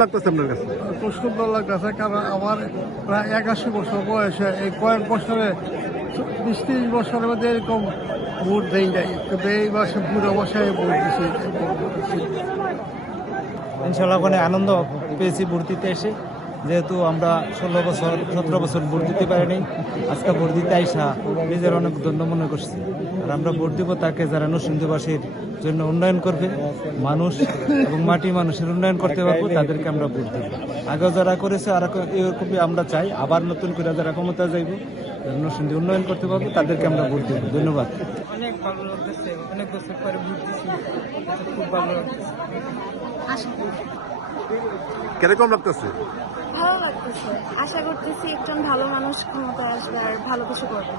লাগতেছে আপনার কাছে? খুব সুন্দর লাগতেছে, কারণ আমার প্রায় 81 বছর বয়সে এই কয়েক বছরে 20-30 বছরের মধ্যে এরকম ভোট দেই নাই, কিন্তু এই বছর বুড়ো বসায় ভোট দিচ্ছি। ইনশাল্লাহ ওখানে আনন্দ পেয়েছি ভোট দিতে এসে, যেহেতু আমরা 16 বছর 17 বছর ভোট দিতে পারিনি। আজকে ভোট দিতে আইসা নিজের অনেক ধন্য মনে করছি। আর আমরা ভোট দিব তাকে যারা নরসিংদীবাসীর জন্য উন্নয়ন করবে, মানুষ এবং মাটি মানুষের উন্নয়ন করতে পারবো, তাদেরকে আমরা ভোট দেব। আগেও যারা করেছে আর এরকমই আমরা চাই, আবার নতুন করে যারা ক্ষমতা যাইব, নরসিংদী উন্নয়ন করতে পারবো, তাদেরকে আমরা ভোট দেব। ধন্যবাদ। অনেক ভালো লাগতেছে, অনেক বছর পরে ভোট দিচ্ছি, খুব ভালো লাগতেছে। কিরকম লাগতেছে? ভালো লাগতেছে, আশা করতেছি একজন ভালো মানুষ ক্ষমতায় আসবে আর ভালো কিছু করবে।